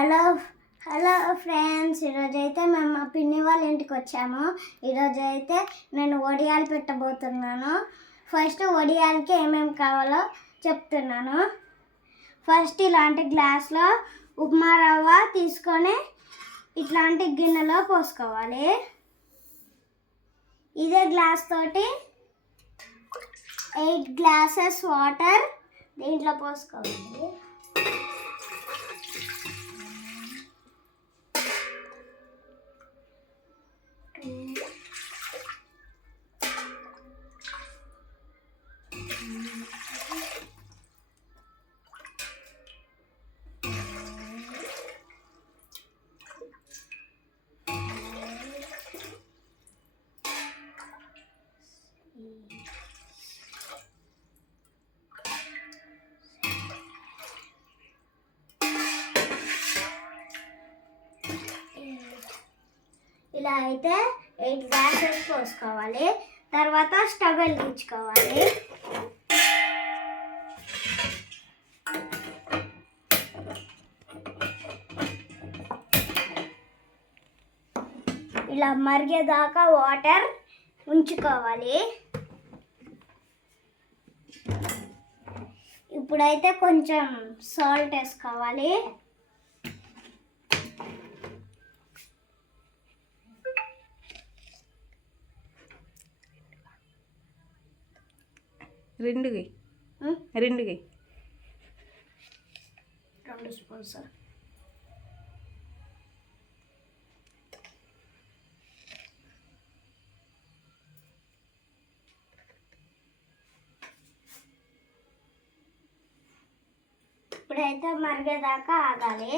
Hello hello friends, ఈరోజైతే మేము మా పిన్ని వాళ్ళ ఇంటికి వచ్చాము. ఈరోజైతే నేను వడియాలు పెట్టబోతున్నాను. ఫస్ట్ వడియాలకి ఏమేమి కావాలో చెప్తున్నాను. ఫస్ట్ ఇలాంటి గ్లాస్లో ఉప్మా రవ్వ తీసుకొని ఇట్లాంటి గిన్నెలో పోసుకోవాలి. ఇదే గ్లాస్ తోటి 8 గ్లాసెస్ వాటర్ దీంట్లో పోసుకోవాలి. ఇలా అయితే 8 గ్లాసెస్ పోసుకోవాలి. తర్వాత స్టవ్ వెలిగించుకోవాలి. ఇలా మరిగేదాకా వాటర్ ఉంచుకోవాలి. ఇప్పుడైతే కొంచెం సాల్ట్ వేసుకోవాలి. రెండు స్పూన్స్. ఇప్పుడైతే మరిగేదాకా ఆగాలి.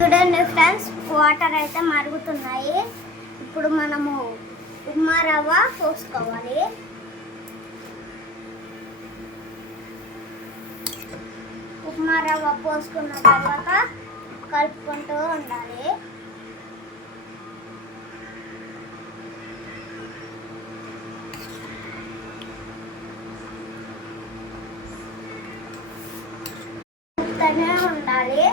చూడండి ఫ్రెండ్స్, వాటర్ అయితే మరుగుతున్నాయి. ఇప్పుడు మనము ఉప్మా రవ్వ పోసుకోవాలి. ఉప్మా రవ్వ పోసుకున్న తర్వాత కలుపుకుంటూ ఉండాలి. ఉండాలి.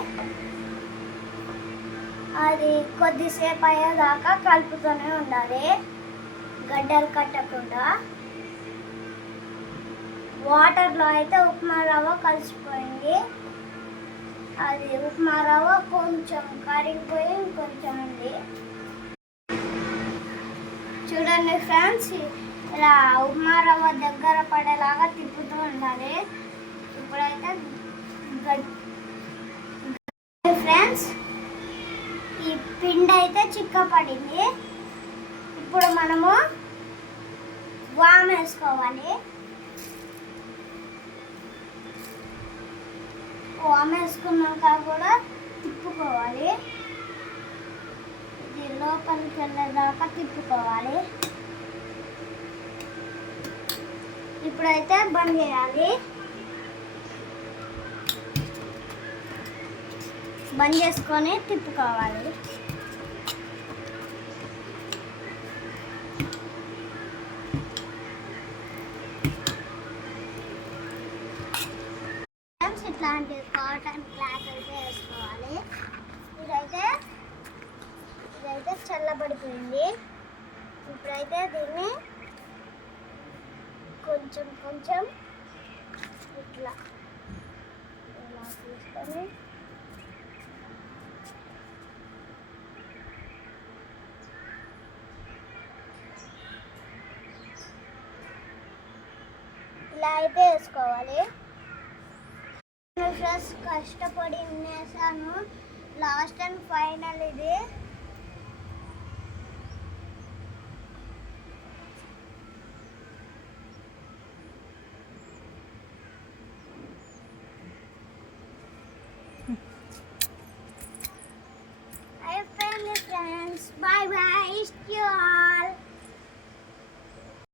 అది కొద్దిసేపు అయ్యేదాకా కలుపుతూనే ఉండాలి, గడ్డలు కట్టకుండా. వాటర్లో అయితే ఉప్మా రవ్వ కలిసిపోయింది. అది ఉప్మా రవ్వ కొంచెం కరిగిపోయి కొంచెం ఉంది. చూడండి ఫ్రెండ్స్, ఇలా ఉప్మా రవ్వ దగ్గర పడేలాగా తిప్పుతూ ఉండాలి. ఇప్పుడైతే ఫ్రెండ్స్, ఈ పిండి అయితే చిక్కపడింది. ఇప్పుడు మనము వామ్ వేసుకోవాలి. వామ్ వేసుకున్నాక కూడా తిప్పుకోవాలి. ఇది లోపలికి వెళ్ళేదాకా తిప్పుకోవాలి. ఇప్పుడైతే బంద్ చేయాలి. బంద్ చేసుకొని తిప్పుకోవాలి. ఇట్లాంటి కాటన్ క్లాత్ అయితే వేసుకోవాలి. ఇదైతే చల్లబడిపోయింది. ఇప్పుడైతే దీన్ని కొంచెం ఇట్లా తీసుకొని ఇలా అయితే వేసుకోవాలి. కష్టపడి వేసాను. లాస్ట్ అండ్ ఫైనల్ ఇది. అయిపోయింది ఫ్రెండ్స్, బాయ్ బాయ్.